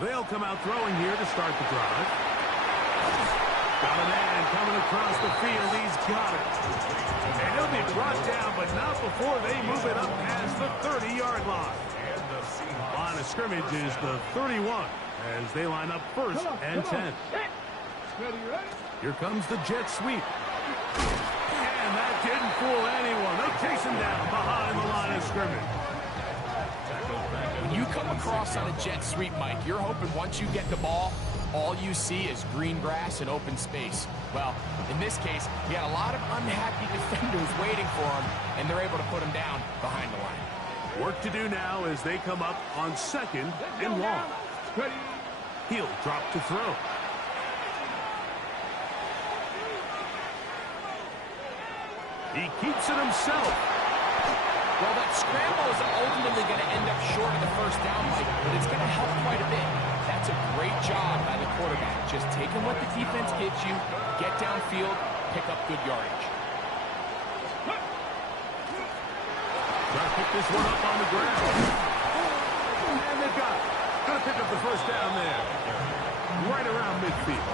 They'll come out throwing here to start the drive. Got a man coming across the field. He's got it. And he'll be brought down, but not before they move it up past the 30-yard line. Line of scrimmage is the 31 as they line up first and 10. Here comes the jet sweep. And that didn't fool anyone. They chase him down behind the line of scrimmage. When you come across on a jet sweep, Mike, you're hoping once you get the ball, all you see is green grass and open space. Well, in this case, he had a lot of unhappy defenders waiting for him, and they're able to put him down behind the line. Work to do now as they come up on second and long. He'll drop to throw. He keeps it himself. Well, that scramble is ultimately going to end up short of the first down, Mike, but it's going to help quite a bit. That's a great job by the quarterback. Just taking what the defense gives you, get downfield, pick up good yardage. Try to pick this one up on the ground. And they got it. Going to pick up the first down there. Right around midfield.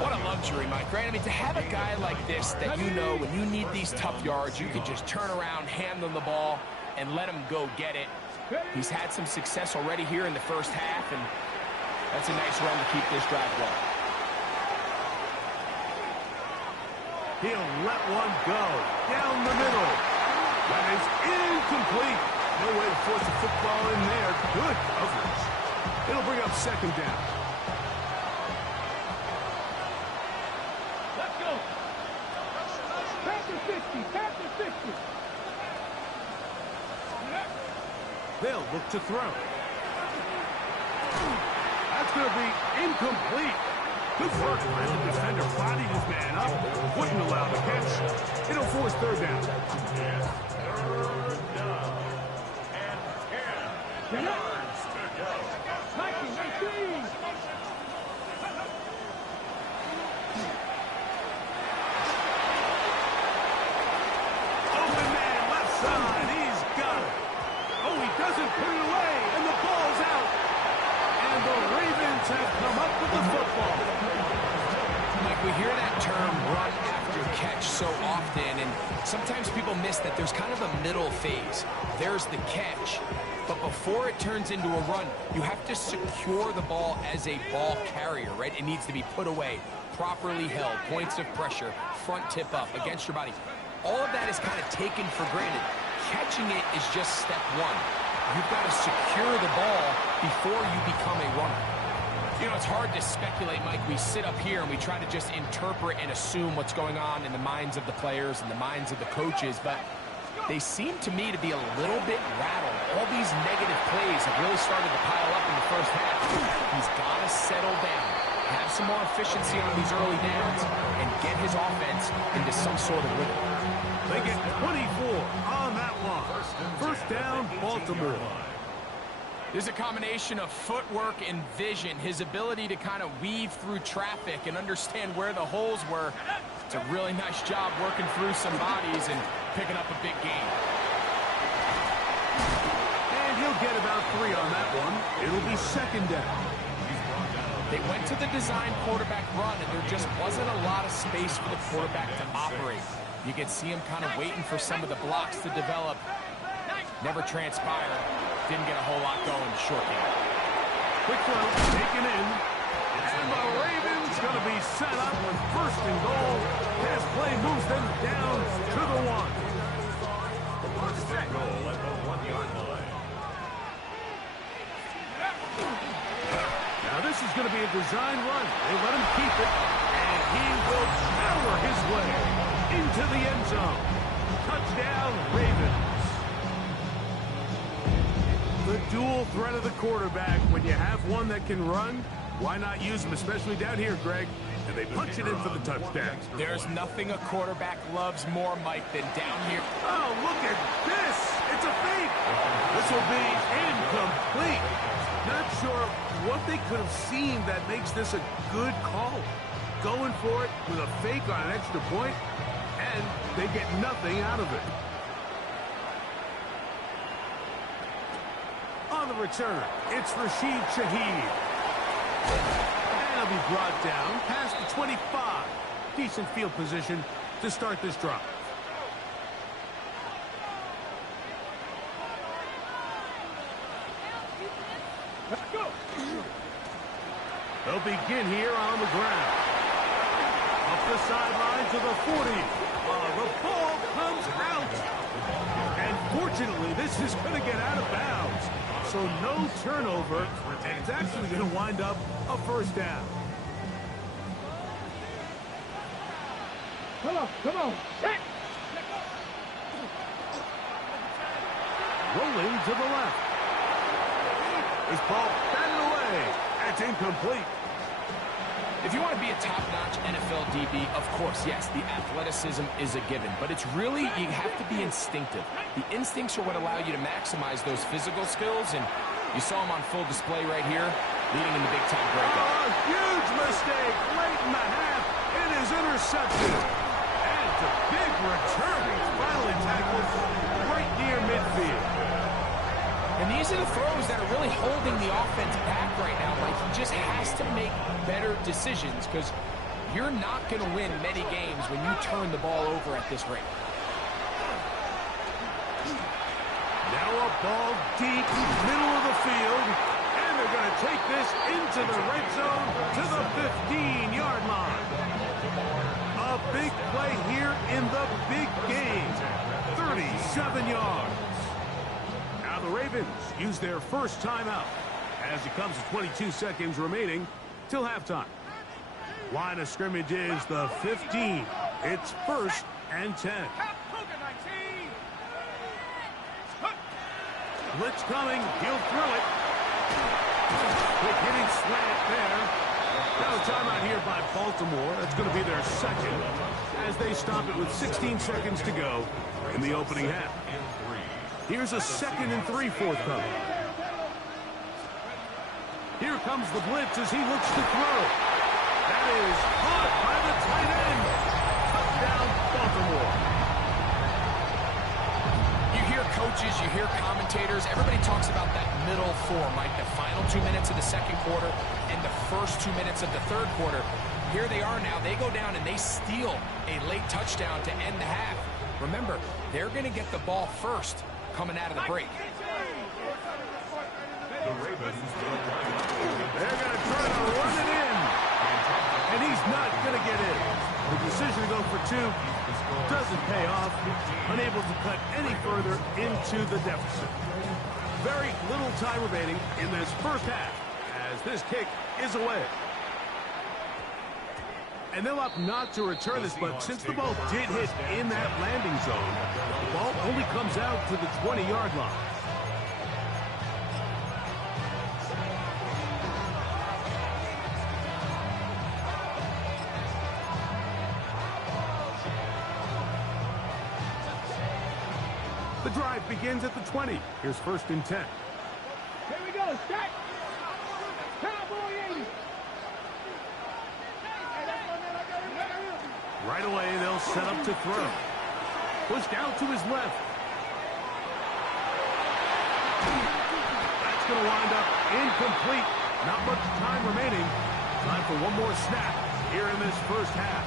What a luxury, Mike, right? I mean, to have a guy like this that you know when you need these tough yards, you can just turn around, hand them the ball, and let him go get it. He's had some success already here in the first half, and that's a nice run to keep this drive going. He'll let one go down the middle. That is incomplete. No way to force a football in there. Good coverage. It'll bring up second down. Let's go. Panther 50. Panther 50. They'll look to throw. That's going to be incomplete. Good work as the defender bodied his man up. Wouldn't allow the catch. It'll force third down. Get up. 19. Open man, left side. He's got it. Oh, he doesn't put it away, and the ball's out. And the Ravens have come up with the football. Mike, we hear that term run after catch so often, and sometimes people miss that there's kind of a middle phase. There's the catch, but before it turns into a run, you have to secure the ball as a ball carrier, right? It needs to be put away, properly held, points of pressure, front tip up against your body. All of that is kind of taken for granted. Catching it is just step one. You've got to secure the ball before you become a runner. You know, it's hard to speculate, Mike. We sit up here and we try to just interpret and assume what's going on in the minds of the players and the minds of the coaches, but they seem to me to be a little bit rattled. All these negative plays have really started to pile up in the first half. He's got to settle down, have some more efficiency on these early downs, and get his offense into some sort of rhythm. They get 24 on that one. First down, Baltimore. There's a combination of footwork and vision, his ability to kind of weave through traffic and understand where the holes were. It's a really nice job working through some bodies and picking up a big gain. And he'll get about 3 on that one. It'll be second down. They went to the design quarterback run, and there just wasn't a lot of space for the quarterback to operate. You could see him kind of waiting for some of the blocks to develop. Never transpired. Didn't get a whole lot going short game. Quick throw, taken in. And the Ravens going to be set up with first and goal. Pass play moves them down to the 1. Now this is going to be a design run. They let him keep it, and he will power his way into the end zone. Touchdown, Ravens. The dual threat of the quarterback. When you have one that can run, why not use him, especially down here, Greg? And they punch it in for the touchdown. There's nothing a quarterback loves more, Mike, than down here. Oh, look at this. It's a fake. This will be incomplete. Not sure what they could have seen that makes this a good call. Going for it with a fake on an extra point. and they get nothing out of it. On the return, it's Rashid Shaheed. And he'll be brought down past the 25. Decent field position to start this drive. Let's go. They'll begin here on the ground. Up the sideline to the 40. The ball comes out. And fortunately, this is going to get out of bounds. So no turnover, and it's actually going to wind up a first down. Come on. Set. Rolling to the left. This ball batted away. That's incomplete. If you want to be a top-notch NFL DB, of course, yes, the athleticism is a given. But it's really, you have to be instinctive. The instincts are what allow you to maximize those physical skills, and you saw them on full display right here, leading in the big-time breakup. A huge mistake late in the half. It is intercepted. And it's a big return. It's finally tackled right near midfield. And these are the throws that are really holding the offense back right now. Like, he just has to make better decisions because you're not going to win many games when you turn the ball over at this rate. Now a ball deep, middle of the field, and they're going to take this into the red zone to the 15-yard line. A big play here in the big game. 37 yards. Now the Ravens use their first timeout as it comes to 22 seconds remaining till halftime. Line of scrimmage is the 15. It's 1st and 10. Blitz coming. He'll throw it. Quick hitting slant there. Now a timeout here by Baltimore. That's going to be their second as they stop it with 16 seconds to go in the opening half. Here's a 2nd and 3 forthcoming. Here comes the blitz as he looks to throw. That is caught by the tight end. Touchdown, Baltimore. You hear coaches, you hear commentators, everybody talks about that middle form, like the final 2 minutes of the second quarter and the first 2 minutes of the third quarter. Here they are now. They go down and they steal a late touchdown to end the half. Remember, they're going to get the ball first coming out of the break. They're going to try to run it in. And he's not going to get in. The decision to go for 2 doesn't pay off. Unable to cut any further into the deficit. Very little time remaining in this first half as this kick is away. And they'll opt not to return this, but since the ball did hit in that landing zone, the ball only comes out to the 20-yard line. The drive begins at the 20. Here's 1st and 10. Here we go. Stack. Cowboy 80. Right away, they'll set up to throw. Pushed out to his left. That's going to wind up incomplete. Not much time remaining. Time for one more snap here in this first half.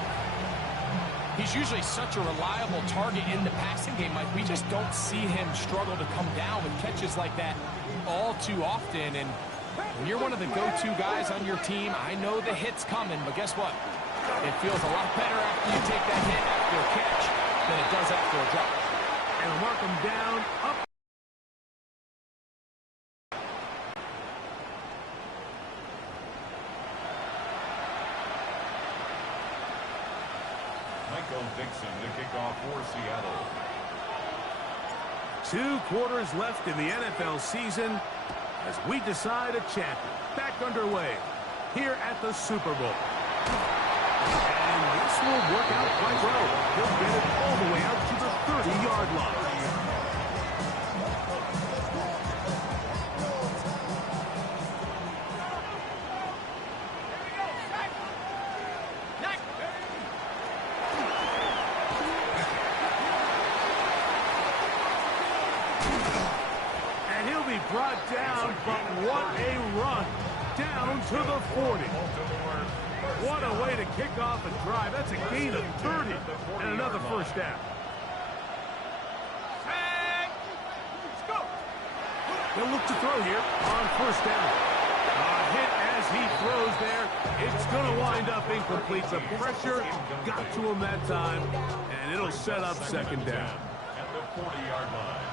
He's usually such a reliable target in the passing game, Mike. We just don't see him struggle to come down with catches like that all too often. And when you're one of the go-to guys on your team, I know the hit's coming, but guess what? It feels a lot better after you take that hit after a catch than it does after a drop. And they'll mark him down, up. Michael Dixon to kick off for Seattle. 2 quarters left in the NFL season as we decide a champion. Back underway here at the Super Bowl. And this will work out quite well. He'll get it all the way out to the 30-yard line. And he'll be brought down, but what a run. Down to the 40. What a way to kick off a drive. That's a gain of 30 and another first down. They'll look to throw here on first down. A hit as he throws there. It's going to wind up incomplete. The pressure got to him that time, and it'll set up second down. At the 40-yard line.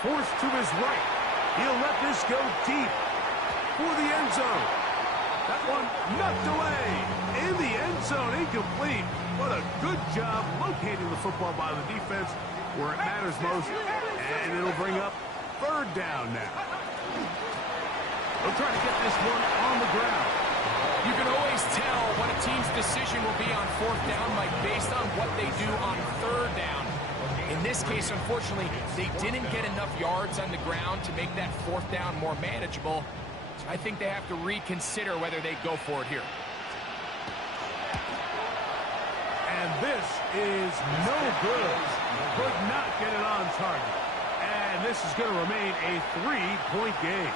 Forced to his right. He'll let this go deep for the end zone. That one knocked away. In the end zone, incomplete. What a good job locating the football by the defense where it matters most. And it'll bring up third down now. They'll try to get this one on the ground. You can always tell what a team's decision will be on fourth down, Mike, based on what they do on third down. In this case, unfortunately, they didn't get enough yards on the ground to make that fourth down more manageable. So I think they have to reconsider whether they go for it here. And this is no good. Could not get it on target. And this is going to remain a 3-point game.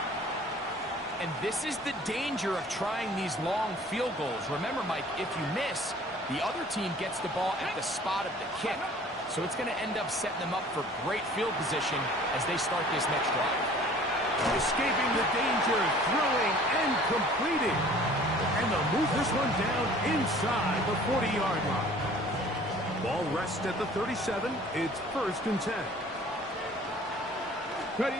And this is the danger of trying these long field goals. Remember, Mike, if you miss, the other team gets the ball at the spot of the kick. So it's going to end up setting them up for great field position as they start this next drive. Escaping the danger, throwing and completing. And they'll move this one down inside the 40-yard line. Ball rests at the 37. It's 1st and 10. Ready.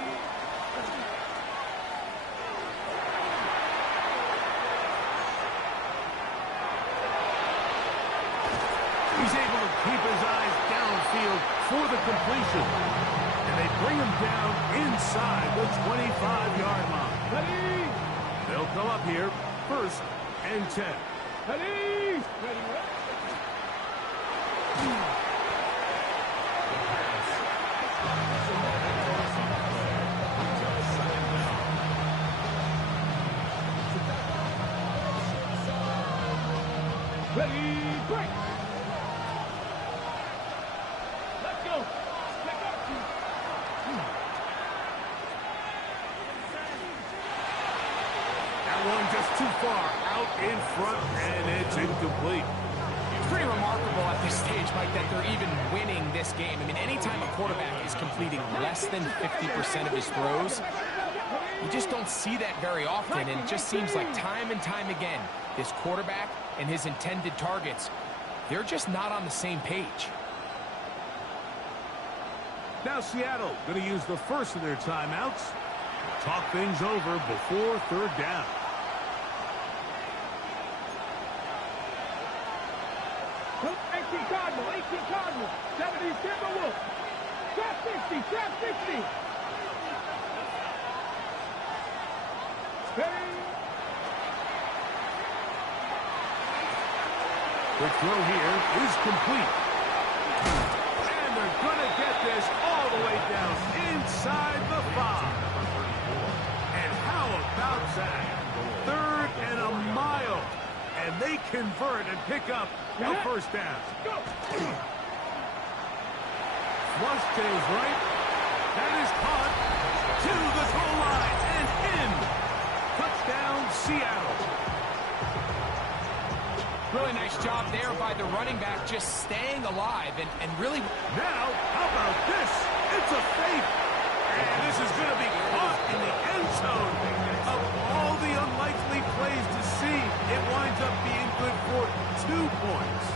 He's able to keep his eyes downfield for the completion. And they bring him down inside the 25-yard line. Ready. They'll come up here, 1st and 10. Ready. Ready. Ready, break. Let's go. Let's go. That one just too far out in front, and it's incomplete. It's pretty remarkable at this stage, Mike, that they're even winning this game. I mean, anytime a quarterback is completing less than 50% of his throws, you just don't see that very often, and it just seems like time and time again, this quarterback and his intended targets, they're just not on the same page. Now Seattle going to use the first of their timeouts. Talk things over before third down. Look, 18 Cardinal, 18 Cardinal. 70 Timberwolf. Trap 60, trap 60. Ready. The throw here is complete. And they're going to get this all the way down inside the 5. And how about that? 3rd and a mile. And they convert and pick up a first down. Go. Flush to his right. That is caught to the goal line and in. Touchdown, Seattle. Really nice job there by the running back, just staying alive and really... Now, how about this? It's a fake. And this is going to be caught in the end zone. Of all the unlikely plays to see, it winds up being good for 2 points.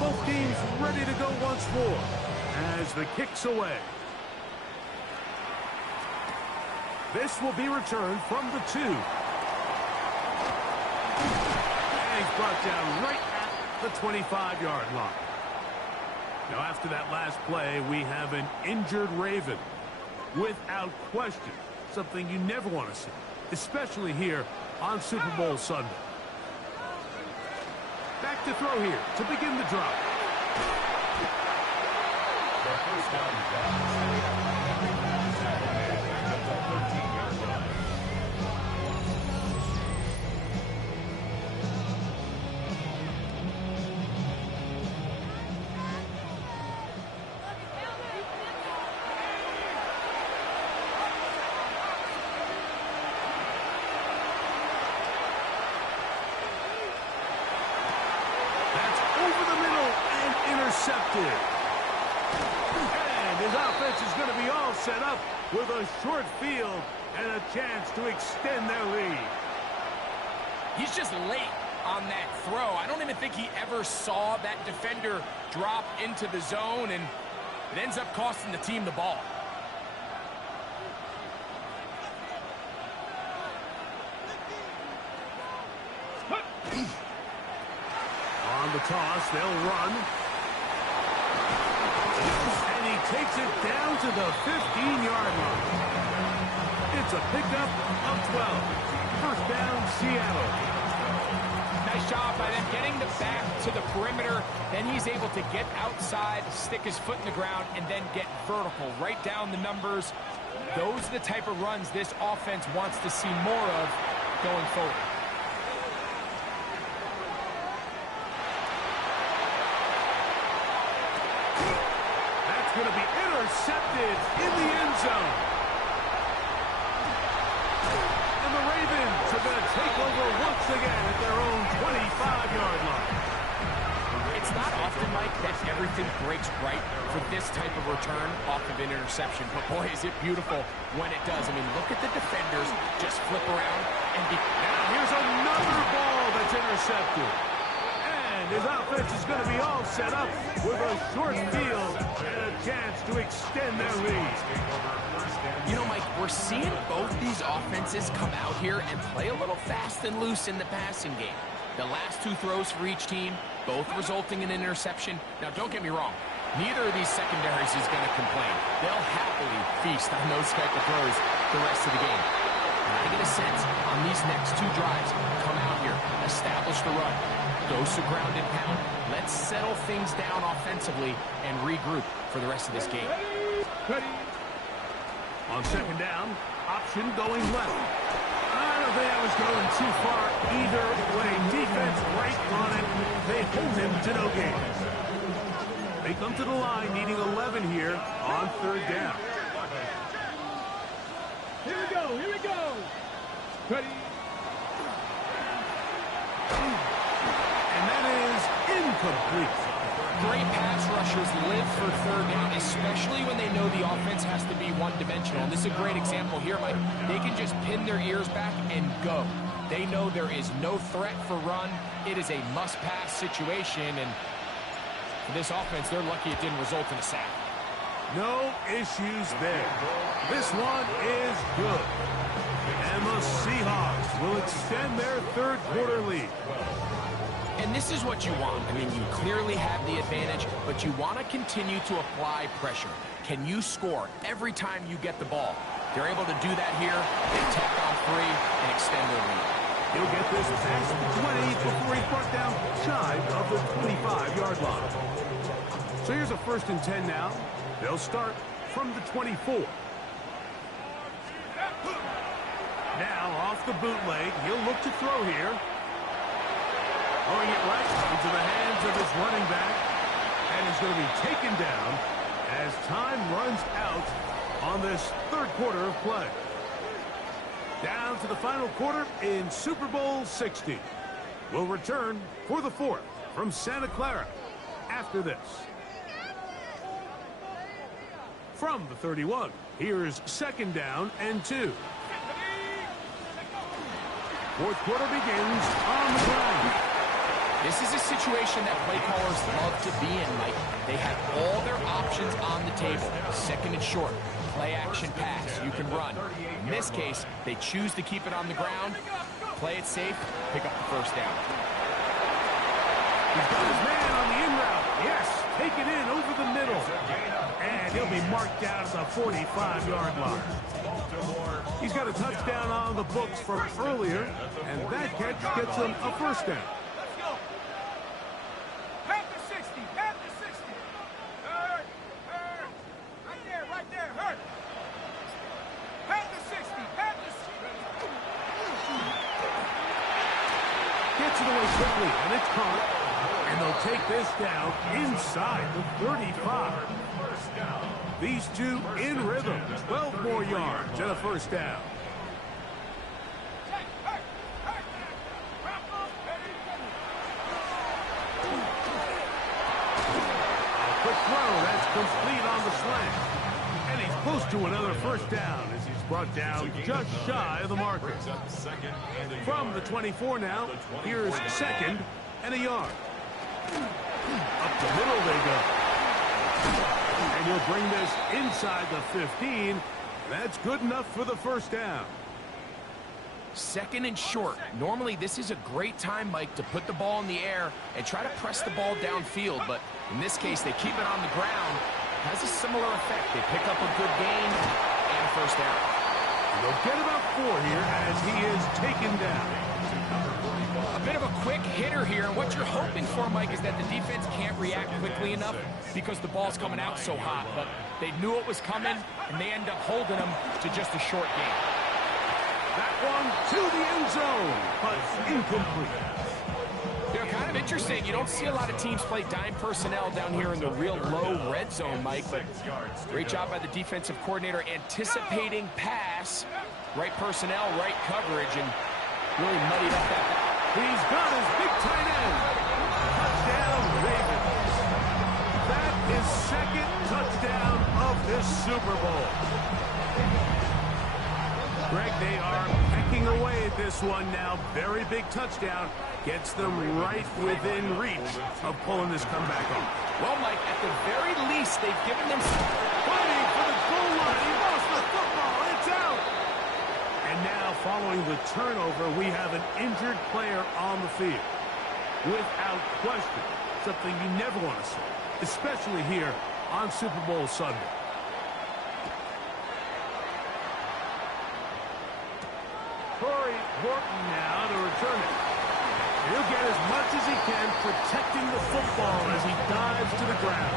Both teams ready to go once more as the kick's away. This will be returned from the 2. And he's brought down right at the 25-yard line. Now, after that last play, we have an injured Raven. Without question, something you never want to see, especially here on Super Bowl Sunday. Back to throw here to begin the drive. The first down pass. Intercepted. And his offense is going to be all set up with a short field and a chance to extend their lead. He's just late on that throw. I don't even think he ever saw that defender drop into the zone, and it ends up costing the team the ball. On the toss, they'll run. And he takes it down to the 15-yard line. It's a pickup of 12. First down, Seattle. Nice job by them getting the back to the perimeter. Then he's able to get outside, stick his foot in the ground, and then get vertical. Right down the numbers. Those are the type of runs this offense wants to see more of going forward. Going to be intercepted in the end zone. And the Ravens are going to take over once again at their own 25-yard line. It's not often, Mike, that everything breaks right for this type of return off of an interception. But, boy, is it beautiful when it does. I mean, look at the defenders just flip around. And now here's another ball that's intercepted. And his offense is going to be all set up with a short field and a chance to extend their lead. You know, Mike, we're seeing both these offenses come out here and play a little fast and loose in the passing game. The last two throws for each team, both resulting in an interception. Now, don't get me wrong. Neither of these secondaries is going to complain. They'll happily feast on those type of throws the rest of the game. And I get a sense on these next two drives, come out here, establish the run, go some ground and pound. Let's settle things down offensively and regroup for the rest of this game. On second down, option going left. I don't think I was going too far either way. Defense right on it. They hold him to no gain. They come to the line needing 11 here on third down. Here we go, here we go. Ready. And that is incomplete. Great pass rushers live for third down, especially when they know the offense has to be one-dimensional. And this is a great example here, Mike. They can just pin their ears back and go. They know there is no threat for run. It is a must-pass situation, and for this offense, they're lucky it didn't result in a sack. No issues there. This one is good. And the Seahawks will extend their third quarter lead. And this is what you want. I mean, you clearly have the advantage, but you want to continue to apply pressure. Can you score every time you get the ball? They're able to do that here. They tack on 3 and extend their lead. He'll get this past the 20 before he's brought down shy of the 25-yard line. So here's a 1st and 10 now. They'll start from the 24. Now off the bootleg, he'll look to throw here. Throwing it right into the hands of his running back. And he's going to be taken down as time runs out on this third quarter of play. Down to the final quarter in Super Bowl 60. We'll return for the 4th from Santa Clara after this. From the 31, here's 2nd down and 2. Fourth quarter begins on the ground. This is a situation that play callers love to be in, Mike. They have all their options on the table. 2nd and short, play action pass, you can run. In this case, they choose to keep it on the ground, play it safe, pick up the 1st down. He's got his man on the in route. Yes, take it in over the middle. And he'll be marked down at the 45-yard line. He's got a touchdown on the books from earlier, and that catch gets him a 1st down. Gets it away quickly, and it's caught. And they'll take this down inside the 35. These two in rhythm. 12 more yards and a first down. A quick throw. That's complete on the slant. And he's close to another first down as he's brought down just shy of the marker. From the 24 now, here's second and a yard. Up the middle they go. And he'll bring this inside the 15. That's good enough for the first down. Second and short. Normally, this is a great time, Mike, to put the ball in the air and try to press the ball downfield. But in this case, they keep it on the ground. Has a similar effect. They pick up a good gain and first down. They'll get about 4 here as he is taken down. A bit of a quick hitter here, and what you're hoping for, Mike, is that the defense can't react quickly enough because the ball's coming out so hot. But they knew it was coming, and they end up holding them to just a short gain. That one to the end zone, but incomplete. They're kind of interesting. You don't see a lot of teams play dime personnel down here in the real low red zone, Mike, but great job by the defensive coordinator anticipating pass, right personnel, right coverage, and really muddied up that back. He's got his big tight end. Touchdown, Ravens. That is second touchdown of this Super Bowl. Greg, they are pecking away at this one now. Very big touchdown. Gets them right within reach of pulling this comeback off. Well, Mike, at the very least, they've given them fighting for the goal line. He lost the football. It's out. And now, following the turnover, we have an injured player on the field. Without question, something you never want to see, especially here on Super Bowl Sunday. Corey Horton now to return it. He'll get as much as he can, protecting the football as he dives to the ground.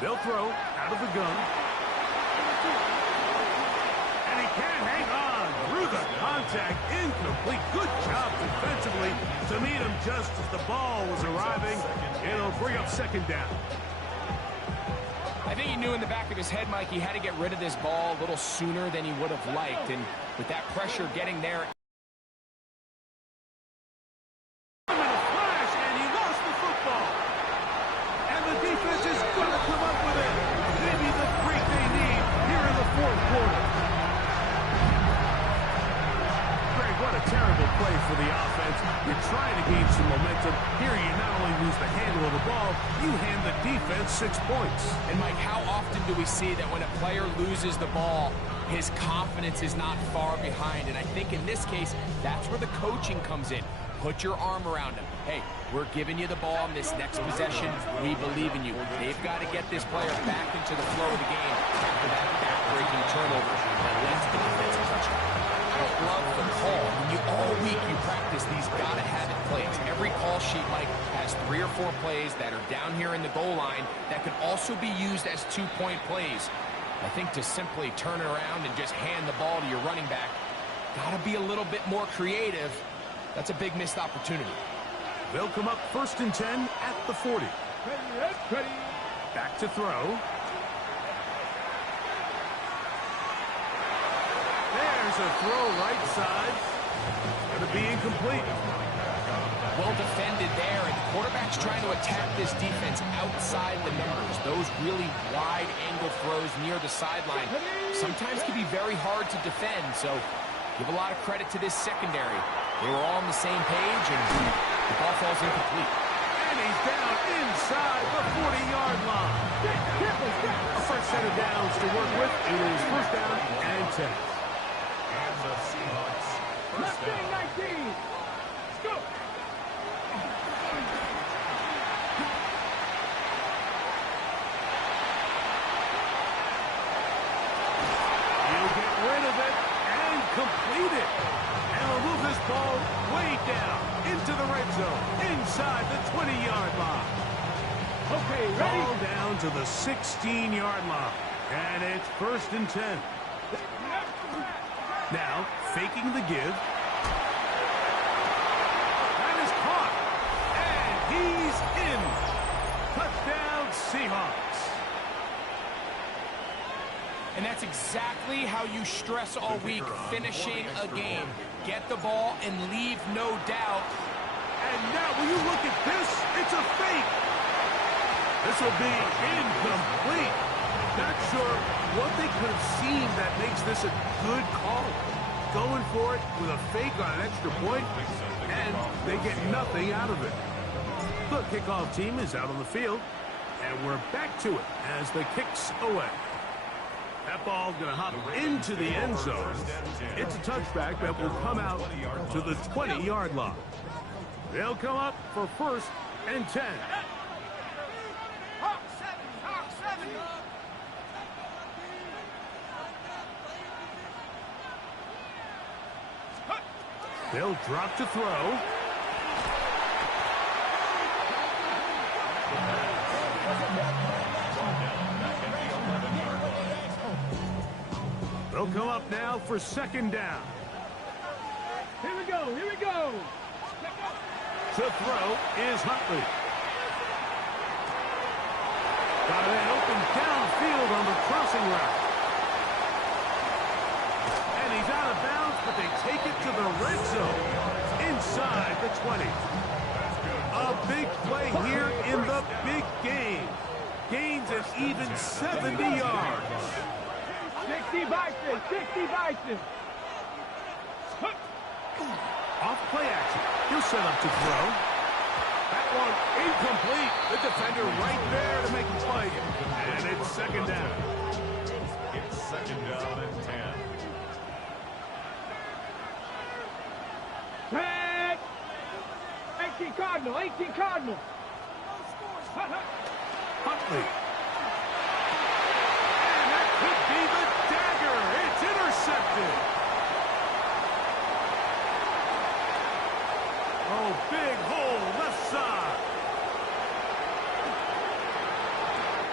They'll throw out of the gun. And he can't hang on through the contact. Incomplete. Good job defensively to meet him just as the ball was arriving. It'll bring up second down. I think he knew in the back of his head, Mike, he had to get rid of this ball a little sooner than he would have liked. And with that pressure getting there. In a flash, and he lost the football. And the defense is going to come up with it. Maybe the break they need here in the fourth quarter. Greg, what a terrible play for the offense. You're trying to gain some momentum. Here you not only lose the handle of the ball, you hand the defense 6 points. And Mike, how often do we see that when a player loses the ball, his confidence is not far behind? And I think in this case, that's where the coaching comes in. Put your arm around him. Hey, we're giving you the ball on this next possession. We believe in you. They've got to get this player back into the flow of the game after that back-breaking turnover that led to the defensive touchdown. I don't love the call. When you all week you practice these gotta-have-it plays. Every call sheet, Mike, has 3 or 4 plays that are down here in the goal line that could also be used as 2-point plays. I think to simply turn it around and just hand the ball to your running back, gotta be a little bit more creative. That's a big missed opportunity. They'll come up 1st and 10 at the 40. Ready. Back to throw. There's a throw right side. Going to be incomplete. Well defended there, and the quarterback's trying to attack this defense outside the numbers. Those really wide angle throws near the sideline sometimes can be very hard to defend, so give a lot of credit to this secondary. They were all on the same page, and the ball falls incomplete. And he's down inside the 40-yard line. A first set of downs to work with. It is first down and 10. And the Seahawks. First down. 19. Let's go. He'll get rid of it and complete it. And will move this ball way down into the red zone, inside the 20-yard line. Okay, ready? Ball down to the 16-yard line. And it's 1st and 10. Now, faking the give. That is caught. And he's in. Touchdown, Seahawks. And that's exactly how you stress all week, finishing a game. Get the ball and leave no doubt. And now, will you look at this? It's a fake. This will be incomplete. Not sure what they could have seen that makes this a good call. Going for it with a fake on an extra point, and they get nothing out of it. The kickoff team is out on the field, and we're back to it as the kick's away. That ball's going to hop into the end zone. It's a touchback that will come out to the 20-yard line. They'll come up for 1st and 10. They'll drop to throw. They'll come up now for 2nd down. Here we go, here we go. To throw is Huntley. Got an open downfield on the crossing route. And he's out of bounds, but they take it to the red zone inside the 20. A big play here in the big game. Gains an even 70 yards. 60 Bison, 60 Bison. Off play action. He'll set up to throw. That one incomplete. The defender right there to make the play. And it's 2nd down. It's 2nd down and 10. Tag! 18 Cardinal, 18 Cardinal. Huntley. And that could be the dagger. It's intercepted. Oh, big hole left side.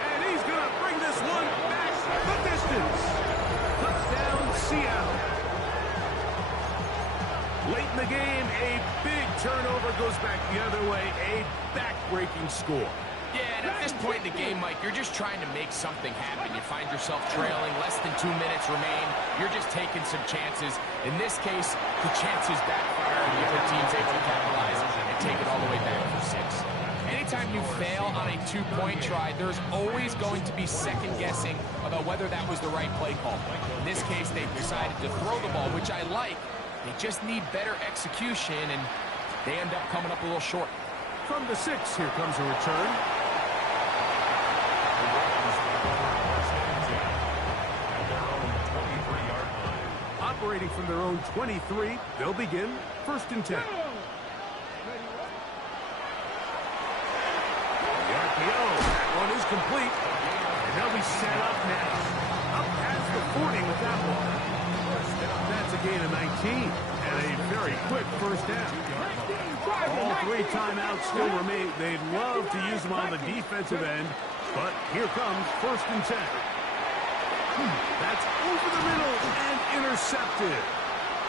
And he's going to bring this one back the distance. Touchdown, Seattle. Late in the game, a big turnover goes back the other way. A back-breaking score. Yeah, and at this point in the game, Mike, you're just trying to make something happen. You find yourself trailing, less than 2 minutes remain. You're just taking some chances. In this case, the chances backfire, and the other team's able to capitalize and take it all the way back for 6. Anytime you fail on a 2-point try, there's always going to be second guessing about whether that was the right play call. In this case, they decided to throw the ball, which I like. They just need better execution, and they end up coming up a little short. From the 6, here comes a return. Operating from their own 23, they'll begin 1st and 10. The RPO, that one is complete. And they'll be set up now. Up past the 40 with that one. That's a gain of 19 and a very quick 1st down. All 3 timeouts still remain. They'd love to use them on the defensive end, but here comes 1st and 10. That's over the middle and intercepted.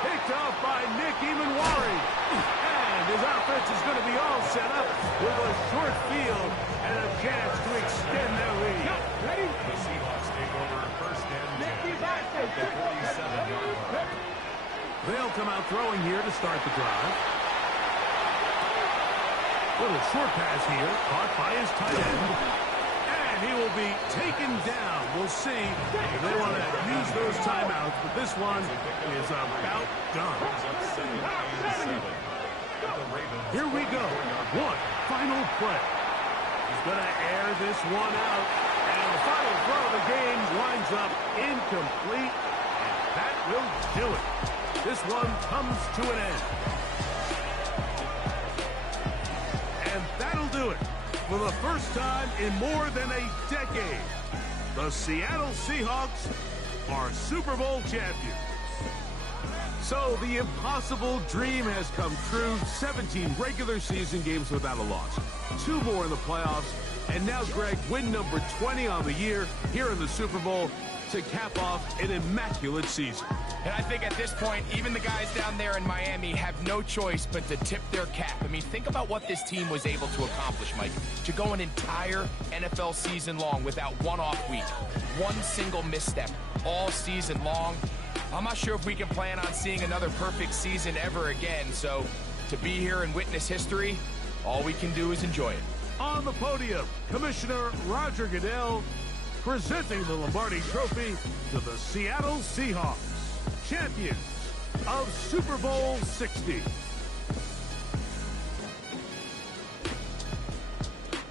Picked off by Nick Emanwari. And his offense is going to be all set up with a short field and a chance to extend their lead. Ready? The Seahawks take over 1st and 10 at the 47-yard line. They'll come out throwing here to start the drive. Little short pass here, caught by his tight end. And he will be taken down. We'll see if they want to use those timeouts, but this one is about done. Here we go. One final play. He's going to air this one out. And the final throw of the game winds up incomplete. And that will do it. This one comes to an end. And that'll do it. For the first time in more than a decade, the Seattle Seahawks are Super Bowl champions. So the impossible dream has come true. 17 regular season games without a loss. 2 more in the playoffs. And now, Greg, win number 20 on the year here in the Super Bowl to cap off an immaculate season. And I think at this point, even the guys down there in Miami have no choice but to tip their cap. I mean, think about what this team was able to accomplish, Mike. To go an entire NFL season long without one off week. One single misstep all season long. I'm not sure if we can plan on seeing another perfect season ever again. So to be here and witness history, all we can do is enjoy it. On the podium, Commissioner Roger Goodell presenting the Lombardi Trophy to the Seattle Seahawks, champions of Super Bowl 60.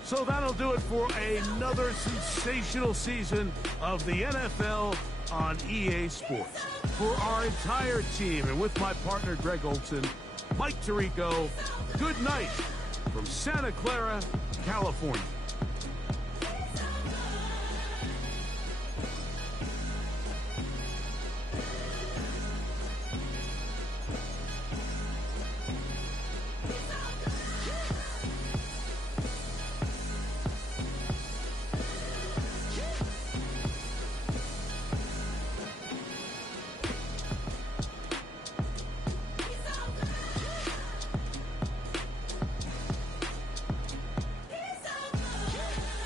So that'll do it for another sensational season of the NFL on EA Sports. For our entire team and with my partner Greg Olson, Mike Tirico, good night from Santa Clara, California.